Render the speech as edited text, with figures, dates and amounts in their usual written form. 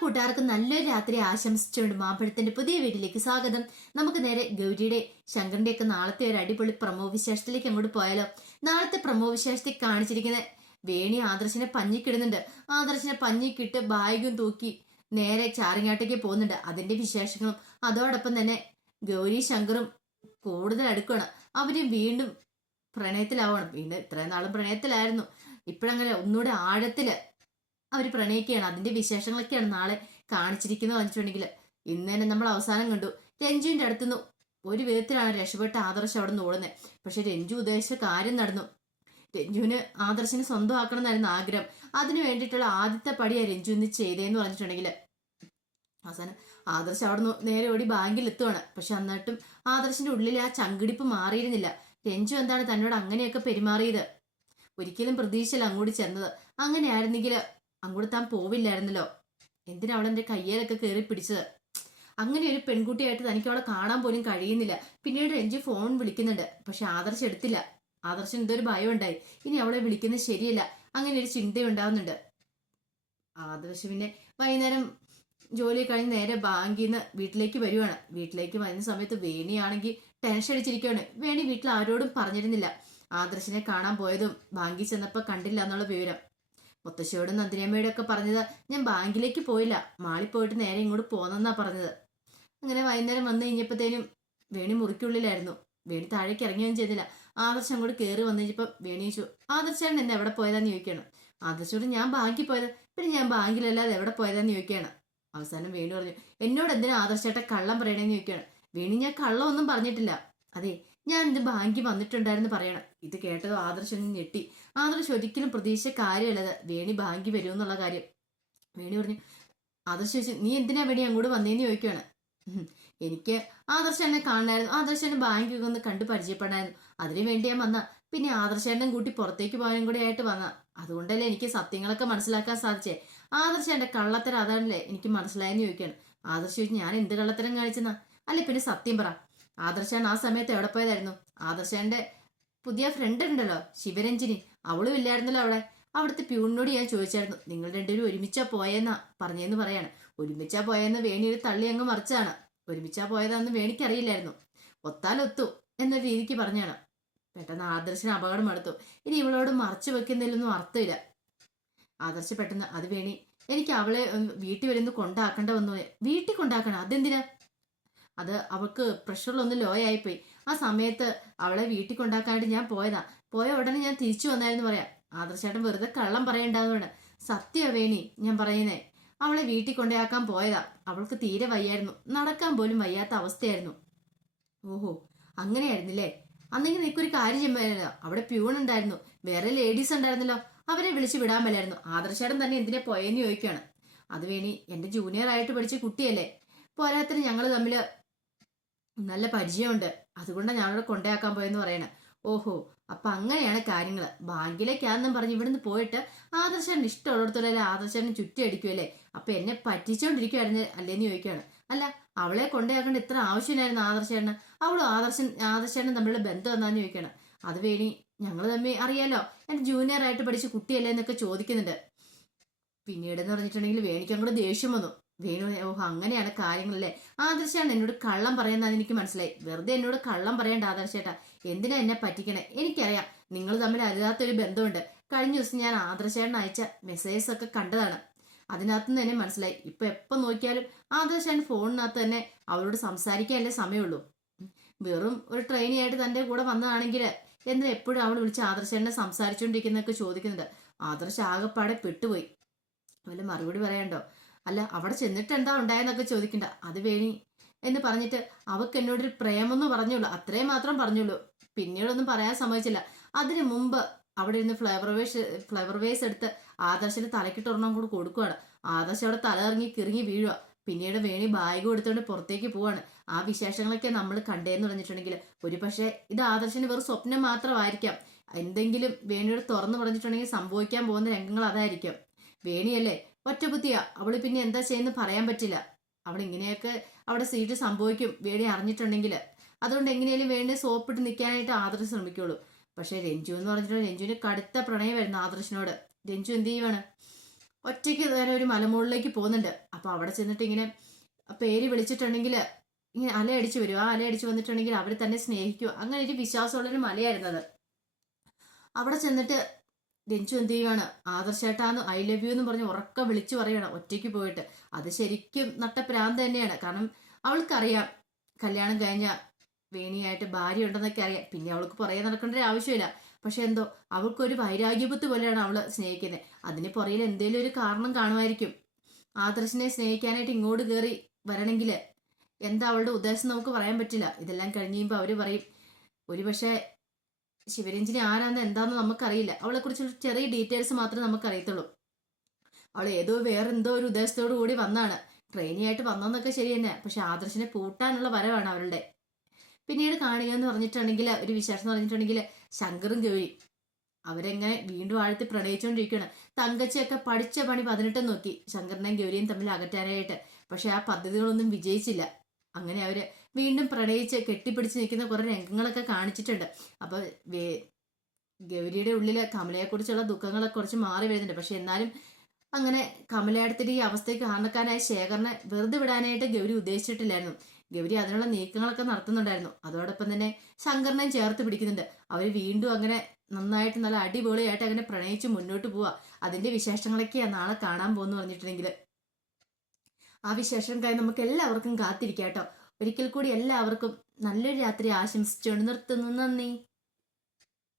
കൂട്ടുകാർക്ക് നല്ലൊരു രാത്രി ആശംസിച്ചുകൊണ്ട് മാമ്പഴത്തിന്റെ പുതിയ വീട്ടിലേക്ക് സ്വാഗതം. നമുക്ക് നേരെ ഗൗരിയുടെ ശങ്കറിന്റെ ഒക്കെ നാളത്തെ ഒരു അടിപൊളി പ്രമോ വിശേഷത്തിലേക്ക് അങ്ങോട്ട് പോയാലോ. നാളത്തെ പ്രമോ വിശേഷത്തിൽ കാണിച്ചിരിക്കുന്ന വേണി ആദർശിനെ പഞ്ഞിക്കിടുന്നുണ്ട്. ആദർശിനെ പഞ്ഞിക്കിട്ട് ബാഗും തൂക്കി നേരെ ചാറിങ്ങാട്ടേക്ക് പോകുന്നുണ്ട്. അതിന്റെ വിശേഷങ്ങളും അതോടൊപ്പം തന്നെ ഗൗരി ശങ്കറും കൂടുതൽ അടുക്കുകയാണ്. അവര് വീണ്ടും പ്രണയത്തിലാവണം. വീണ്ടും ഇത്രയും നാളും പ്രണയത്തിലായിരുന്നു. ഇപ്പോഴങ്ങനെ ഒന്നുകൂടെ ആഴത്തില് അവർ പ്രണയിക്കുകയാണ്. അതിന്റെ വിശേഷങ്ങളൊക്കെയാണ് നാളെ കാണിച്ചിരിക്കുന്നത്. പറഞ്ഞിട്ടുണ്ടെങ്കിൽ ഇന്ന് തന്നെ നമ്മൾ അവസാനം കണ്ടു രഞ്ജുവിന്റെ അടുത്തുനിന്ന് ഒരു വിധത്തിലാണ് രക്ഷപ്പെട്ട ആദർശം അവിടെ നിന്ന് ഓടുന്നത്. പക്ഷെ രഞ്ജു ഉദ്ദേശിച്ച കാര്യം നടന്നു. രഞ്ജുവിന് ആദർശിനെ സ്വന്തമാക്കണം എന്നായിരുന്നു ആഗ്രഹം. അതിനു വേണ്ടിയിട്ടുള്ള ആദ്യത്തെ പടിയാണ് രഞ്ജു ഇന്ന് ചെയ്തതെന്ന് പറഞ്ഞിട്ടുണ്ടെങ്കിൽ അവസാനം ആദർശ് അവിടെ നിന്ന് നേരെ ഓടി ബാങ്കിൽ എത്തുവാണ്. പക്ഷെ എന്നിട്ടും ആദർശിന്റെ ഉള്ളിൽ ആ ചങ്കിടിപ്പ് മാറിയിരുന്നില്ല. രഞ്ജു എന്താണ് തന്നോട് അങ്ങനെയൊക്കെ പെരുമാറിയത്? ഒരിക്കലും പ്രതീക്ഷയില്ല അങ്ങോട്ട് ചെന്നത്. അങ്ങനെയായിരുന്നെങ്കിൽ അങ്ങോട്ട് താൻ പോവില്ലായിരുന്നല്ലോ. എന്തിനാ അവളെന്റെ കയ്യേലൊക്കെ കയറി പിടിച്ചത്? അങ്ങനെ ഒരു പെൺകുട്ടിയായിട്ട് തനിക്ക് അവളെ കാണാൻ പോലും കഴിയുന്നില്ല. പിന്നീട് രഞ്ജു ഫോൺ വിളിക്കുന്നുണ്ട്. പക്ഷെ ആദർശ് എടുത്തില്ല. ആദർശന് എന്തൊരു ഭയം ഉണ്ടായി. ഇനി അവളെ വിളിക്കുന്നത് ശരിയല്ല, അങ്ങനെ ഒരു ചിന്തയുണ്ടാവുന്നുണ്ട്. ആദർശ് പിന്നെ വൈകുന്നേരം ജോലി കഴിഞ്ഞ് നേരെ ബാങ്കിൽ നിന്ന് വീട്ടിലേക്ക് വരുവാണ്. വീട്ടിലേക്ക് വരുന്ന സമയത്ത് വേണിയാണെങ്കിൽ ടെൻഷൻ അടിച്ചിരിക്കുകയാണ്. വേണി വീട്ടിൽ ആരോടും പറഞ്ഞിരുന്നില്ല ആദർശിനെ കാണാൻ പോയതും ബാങ്കിൽ ചെന്നപ്പോൾ കണ്ടില്ല എന്നുള്ള വിവരം. മുത്തശ്ശിയോടും നന്ദിനിയമ്മയോടും ഒക്കെ പറഞ്ഞത് ഞാൻ ബാങ്കിലേക്ക് പോയില്ല, മാളിൽ പോയിട്ട് നേരെ ഇങ്ങോട്ട് പോന്നെന്നാ പറഞ്ഞത്. അങ്ങനെ വൈകുന്നേരം വന്നു കഴിഞ്ഞപ്പോഴത്തേനും വേണി മുറിക്കുള്ളിലായിരുന്നു. വേണി താഴേക്ക് ഇറങ്ങുകയും ചെയ്തില്ല. ആദർശം അങ്ങോട്ട് കയറി വന്നു കഴിഞ്ഞപ്പോൾ വേണി ചോദിച്ചു, ആദർശാണ് എന്നെ എവിടെ പോയതാന്ന് ചോദിക്കുകയാണ്. ആദർശോട് ഞാൻ ബാങ്കിൽ പോയത്, പിന്നെ ഞാൻ ബാങ്കിലല്ലാതെ എവിടെ പോയതാന്ന് ചോദിക്കുകയാണ്. അവസാനം വേണു പറഞ്ഞു, എന്നോട് എന്തിനാ ആദർശേട്ട കള്ളം പറയണേന്ന് ചോദിക്കുകയാണ്. വേണി ഞാൻ കള്ളമൊന്നും പറഞ്ഞിട്ടില്ല, അതെ ഞാൻ ഇത് ബാങ്കിൽ വന്നിട്ടുണ്ടായിരുന്നു പറയണം. ഇത് കേട്ടതോ ആദർശം ഞെട്ടി. ആദർശ് ഒരിക്കലും പ്രതീക്ഷിച്ച കാര്യമല്ലത് വേണി ബാങ്കിൽ വരുമെന്നുള്ള കാര്യം. വേണി പറഞ്ഞു, ആദർശ് ചോദിച്ചു, നീ എന്തിനാ വേണി അങ്ങോട്ട് വന്നേന്ന് ചോദിക്കുകയാണ്. എനിക്ക് ആദർശനെ കാണായിരുന്നു, ആദർശനെ ബാങ്കിൽ ഒന്ന് കണ്ട് പരിചയപ്പെടായിരുന്നു, അതിനു വേണ്ടി ഞാൻ വന്ന. പിന്നെ ആദർശേട്ടൻ കൂട്ടി പുറത്തേക്ക് പോകാനും കൂടി ആയിട്ട് വന്ന. അതുകൊണ്ടല്ലേ എനിക്ക് സത്യങ്ങളൊക്കെ മനസ്സിലാക്കാൻ സാധിച്ചേ. ആദർശന്റെ കള്ളത്തരം അതാണല്ലേ എനിക്ക് മനസ്സിലായെന്ന് ചോദിക്കുകയാണ്. ആദർശ് ചോദിച്ചു, ഞാൻ എന്ത് കള്ളത്തരം കാണിച്ചെന്നാ? അല്ലെ പിന്നെ സത്യം പറ, ആദർശാൻ ആ സമയത്ത് എവിടെ പോയതായിരുന്നു? ആദർശാന്റെ പുതിയ ഫ്രണ്ട് ഉണ്ടല്ലോ ശിവരഞ്ജിനി, അവളും ഇല്ലായിരുന്നല്ലോ അവിടെ. അവിടുത്തെ പ്യൂണിനോട് ഞാൻ ചോദിച്ചായിരുന്നു, നിങ്ങൾ രണ്ടുപേരും ഒരുമിച്ചാ പോയെന്നാ പറഞ്ഞെന്ന് പറയാണ്. ഒരുമിച്ചാ പോയെന്ന് വേണി ഒരു തള്ളി അങ്ങ് മറിച്ചാണ്. ഒരുമിച്ചാ പോയതാണെന്ന് വേണിക്കറിയില്ലായിരുന്നു. ഒത്താലൊത്തു എന്നൊരു രീതിക്ക് പറഞ്ഞാണ്. പെട്ടെന്ന് ആദർശന് അപകടം അടുത്തു. ഇനി ഇവളോട് മറച്ചു വെക്കുന്നതിലൊന്നും അർത്ഥമില്ല. ആദർശ് പെട്ടെന്ന്, അത് വേണി എനിക്ക് അവളെ വീട്ടിൽ വരുന്ന കൊണ്ടാക്കേണ്ട വന്നു. വീട്ടിൽ കൊണ്ടാക്കണം അതെന്തിനാ? അത് അവൾക്ക് പ്രഷറിലൊന്ന് ലോ ആയിപ്പോയി. ആ സമയത്ത് അവളെ വീട്ടിൽ കൊണ്ടാക്കാനായിട്ട് ഞാൻ പോയതാ. പോയ ഉടനെ ഞാൻ തിരിച്ചു വന്നായിരുന്നു പറയാം. ആദർശേട്ടൻ വെറുതെ കള്ളം പറയണ്ടാവുന്നതാണ്. സത്യ വേണി ഞാൻ പറയുന്നേ. അവളെ വീട്ടിൽ കൊണ്ടാക്കാൻ പോയതാ. അവൾക്ക് തീരെ വയ്യായിരുന്നു, നടക്കാൻ പോലും വയ്യാത്ത അവസ്ഥയായിരുന്നു. ഓഹോ അങ്ങനെയായിരുന്നില്ലേ? അന്നെങ്കിൽ നിനക്കൊരു കാര്യം ചെയ്യുമ്പോഴല്ലോ, അവിടെ പ്യൂൺ ഉണ്ടായിരുന്നു, വേറെ ലേഡീസ് ഉണ്ടായിരുന്നല്ലോ, അവരെ വിളിച്ചു വിടാൻ മേലായിരുന്നു. ആദർശേട്ടൻ തന്നെ എന്തിനാ പോയെന്ന് ചോദിക്കുകയാണ്. അത് വേണി എന്റെ ജൂനിയർ ആയിട്ട് പഠിച്ച കുട്ടിയല്ലേ, പോരാത്തിന് ഞങ്ങൾ തമ്മില് നല്ല പരിചയമുണ്ട്, അതുകൊണ്ടാണ് ഞാനവിടെ കൊണ്ടയാക്കാൻ പോയെന്ന് പറയണേ. ഓഹോ അപ്പൊ അങ്ങനെയാണ് കാര്യങ്ങള്. ബാങ്കിലേക്കാന്നും പറഞ്ഞ് ഇവിടുന്ന് പോയിട്ട് ആദർശന് ഇഷ്ടമുള്ളിടത്തോളം ആദർശന് ചുറ്റി അടിക്കുമല്ലേ? അപ്പൊ എന്നെ പറ്റിച്ചോണ്ടിരിക്കുവായിരുന്നു അല്ലേന്ന് ചോദിക്കുകയാണ്. അല്ല അവളെ കൊണ്ടയാക്കേണ്ട ഇത്ര ആവശ്യമായിരുന്നു ആദർശേട്ടന്? അവളും ആദർശനും തമ്മിലുള്ള ബന്ധം എന്താന്ന് ചോദിക്കുകയാണ്. അത് വേണി ഞങ്ങൾ തമ്മിൽ അറിയാലോ, എന്റെ ജൂനിയർ ആയിട്ട് പഠിച്ച കുട്ടിയല്ലേ എന്നൊക്കെ ചോദിക്കുന്നുണ്ട്. പിന്നീട് എന്ന് പറഞ്ഞിട്ടുണ്ടെങ്കിൽ വേണിക്ക് അങ്ങോട്ട് ദേഷ്യം വന്നു. വേണു, ഓഹോ അങ്ങനെയാണ് കാര്യങ്ങളല്ലേ, ആദർശാണ് എന്നോട് കള്ളം പറയുന്നതെന്ന് എനിക്ക് മനസ്സിലായി. വെറുതെ എന്നോട് കള്ളം പറയേണ്ട ആദർശേട്ടാ, എന്തിനാ എന്നെ പറ്റിക്കണേ? എനിക്കറിയാം നിങ്ങൾ തമ്മിൽ അറിയാത്തൊരു ബന്ധമുണ്ട്. കഴിഞ്ഞ ദിവസം ഞാൻ ആദർശേട്ടൻ അയച്ച മെസ്സേജസ് ഒക്കെ കണ്ടതാണ്. അതിനകത്ത് നിന്ന് തന്നെ മനസ്സിലായി. ഇപ്പൊ എപ്പം നോക്കിയാലും ആദർശേട്ടൻ ഫോണിനകത്ത് തന്നെ അവളോട് സംസാരിക്കാനല്ലേ സമയമുള്ളൂ. വെറും ഒരു ട്രെയിനിയായിട്ട് തന്റെ കൂടെ വന്നതാണെങ്കിൽ എന്ന് എപ്പോഴും അവൾ വിളിച്ച് ആദർശേട്ടനെ സംസാരിച്ചുകൊണ്ടിരിക്കുന്നതൊക്കെ ചോദിക്കുന്നുണ്ട്. ആദർശ് ആകെപ്പാടെ പെട്ടുപോയി. വല്ല മറുപടി പറയാണ്ടോ? അല്ല അവിടെ ചെന്നിട്ട് എന്താ ഉണ്ടായെന്നൊക്കെ ചോദിക്കണ്ട. അത് വേണി എന്ന് പറഞ്ഞിട്ട് അവക്ക് എന്നോടൊരു പ്രേമെന്ന് പറഞ്ഞുള്ളൂ, അത്രയും മാത്രം പറഞ്ഞുള്ളൂ. പിന്നീടൊന്നും പറയാൻ സമ്മതിച്ചില്ല. അതിനു മുമ്പ് അവിടെ ഇരുന്ന് ഫ്ലവർ വേസ് എടുത്ത് ആദർശന് തലക്കിട്ടൊരെണ്ണം കൂടെ കൊടുക്കുവാണ്. ആദർശ് അവിടെ തലയിറങ്ങി കിറങ്ങി വീഴുക. പിന്നീട് വേണി ബാഗ് എടുത്തുകൊണ്ട് പുറത്തേക്ക് പോവാണ്. ആ വിശേഷങ്ങളൊക്കെ നമ്മൾ കണ്ടേന്ന് പറഞ്ഞിട്ടുണ്ടെങ്കിൽ ഒരു പക്ഷേ ഇത് ആദർശന് വെറും സ്വപ്നം മാത്രമായിരിക്കാം. എന്തെങ്കിലും വേണിയോട് തുറന്നു പറഞ്ഞിട്ടുണ്ടെങ്കിൽ സംഭവിക്കാൻ പോകുന്ന രംഗങ്ങൾ അതായിരിക്കും. വേണിയല്ലേ ഒറ്റബുദ്ധിയാ, അവള് പിന്നെ എന്താ ചെയ്യുന്ന പറയാൻ പറ്റില്ല. അവൾ ഇങ്ങനെയൊക്കെ അവിടെ സീറ്റ് സംഭവിക്കും വേണി അറിഞ്ഞിട്ടുണ്ടെങ്കിൽ. അതുകൊണ്ട് എങ്ങനെയാലും വേണി സോപ്പിട്ട് നിൽക്കാനായിട്ട് ആദർശ് ശ്രമിക്കുള്ളൂ. പക്ഷെ രഞ്ജു എന്ന് പറഞ്ഞിട്ടുണ്ടെങ്കിൽ രഞ്ജുവിന് കടുത്ത പ്രണയമായിരുന്നു ആദർശിനോട്. രഞ്ജു എന്ത് ചെയ്യുവാണ്, ഒറ്റയ്ക്ക് നേരെ ഒരു മലമുകളിലേക്ക് പോകുന്നുണ്ട്. അപ്പൊ അപ്പൊ അവിടെ ചെന്നിട്ട് ഇങ്ങനെ പേര് വിളിച്ചിട്ടുണ്ടെങ്കിൽ ഇങ്ങനെ അലയടിച്ചു വരും. ആ അലയടിച്ചു വന്നിട്ടുണ്ടെങ്കിൽ അവർ തന്നെ സ്നേഹിക്കും. അങ്ങനെ ഒരു വിശ്വാസമുള്ളൊരു മലയായിരുന്നത്. അവിടെ ചെന്നിട്ട് രഞ്ജു എന്ത് ചെയ്യുവാണ്, ആദർശേട്ടാന്ന് ഐ ലവ് യു എന്ന് പറഞ്ഞ് ഉറക്കെ വിളിച്ചു പറയണം ഒറ്റയ്ക്ക് പോയിട്ട്. അത് ശരിക്കും നട്ടപ്രാന്ത് തന്നെയാണ്. കാരണം അവൾക്കറിയാം കല്യാണം കഴിഞ്ഞ വേണിയായിട്ട് ഭാര്യ ഉണ്ടെന്നൊക്കെ അറിയാം. പിന്നെ അവൾക്ക് പുറകെ നടക്കേണ്ട ഒരു ആവശ്യമില്ല. പക്ഷെ എന്തോ അവൾക്കൊരു വൈരാഗ്യബുദ്ധി പോലെയാണ് അവള് സ്നേഹിക്കുന്നത്. അതിന് പുറകിൽ എന്തെങ്കിലും ഒരു കാരണം കാണുമായിരിക്കും. ആദർശിനെ സ്നേഹിക്കാനായിട്ട് ഇങ്ങോട്ട് കയറി വരണമെങ്കിൽ എന്താ അവളുടെ ഉദ്ദേശം നമുക്ക് പറയാൻ പറ്റില്ല. ഇതെല്ലാം കഴിഞ്ഞ് കഴിയുമ്പോൾ അവര് പറയും ഒരുപക്ഷെ ശിവരഞ്ജിനി ആരാന്ന് എന്താന്ന് നമുക്കറിയില്ല. അവളെ കുറിച്ചുള്ള ചെറിയ ഡീറ്റെയിൽസ് മാത്രമേ നമുക്കറിയത്തുള്ളൂ. അവൾ ഏതോ വേറെന്തോ ഒരു ഉദ്ദേശത്തോടു കൂടി വന്നാണ്. ട്രെയിനിയായിട്ട് വന്നോന്നൊക്കെ ശരി തന്നെ. പക്ഷെ ആദർശിനെ പൂട്ടാനുള്ള വരവാണ് അവളുടെ. പിന്നീട് കാണുക എന്ന് പറഞ്ഞിട്ടുണ്ടെങ്കിൽ ഒരു വിശേഷം എന്ന് പറഞ്ഞിട്ടുണ്ടെങ്കിൽ ശങ്കറും ഗൗരി അവരെങ്ങനെ വീണ്ടും ആഴ്ത്തി പ്രണയിച്ചുകൊണ്ടിരിക്കുകയാണ്. തങ്കച്ചിയൊക്കെ പഠിച്ച പണി 18 നോക്കി ശങ്കറിനെയും ഗൗരിയും തമ്മിൽ അകറ്റാനായിട്ട്. പക്ഷെ ആ പദ്ധതികളൊന്നും വിജയിച്ചില്ല. അങ്ങനെ അവര് വീണ്ടും പ്രണയിച്ച് കെട്ടിപ്പിടിച്ച് നിൽക്കുന്ന കുറെ രംഗങ്ങളൊക്കെ കാണിച്ചിട്ടുണ്ട്. അപ്പൊ ഗൗരിയുടെ ഉള്ളില് കമലയെക്കുറിച്ചുള്ള ദുഃഖങ്ങളൊക്കെ കുറച്ച് മാറി വരുന്നുണ്ട്. പക്ഷെ എന്നാലും അങ്ങനെ കമലയടത്തിന്റെ ഈ അവസ്ഥയ്ക്ക് കാരണക്കാരായ ശേഖരനെ വെറുതെ വിടാനായിട്ട് ഗൗരി ഉദ്ദേശിച്ചിട്ടില്ലായിരുന്നു. ഗൗരി അതിനുള്ള നീക്കങ്ങളൊക്കെ നടത്തുന്നുണ്ടായിരുന്നു. അതോടൊപ്പം തന്നെ ശങ്കറിനെയും ചേർത്ത് പിടിക്കുന്നുണ്ട്. അവർ വീണ്ടും അങ്ങനെ നന്നായിട്ട് നല്ല അടിപൊളിയായിട്ട് അങ്ങനെ പ്രണയിച്ച് മുന്നോട്ട് പോവാ. അതിന്റെ വിശേഷങ്ങളൊക്കെയാ നാളെ കാണാൻ പോകുന്നു പറഞ്ഞിട്ടുണ്ടെങ്കിൽ ആ വിശേഷങ്ങൾക്കായി നമുക്ക് എല്ലാവർക്കും കാത്തിരിക്കാം കേട്ടോ. ഒരിക്കൽ കൂടി എല്ലാവർക്കും നല്ലൊരു രാത്രി ആശംസിച്ചുകൊണ്ട് നിർത്തുന്നു. നന്ദി.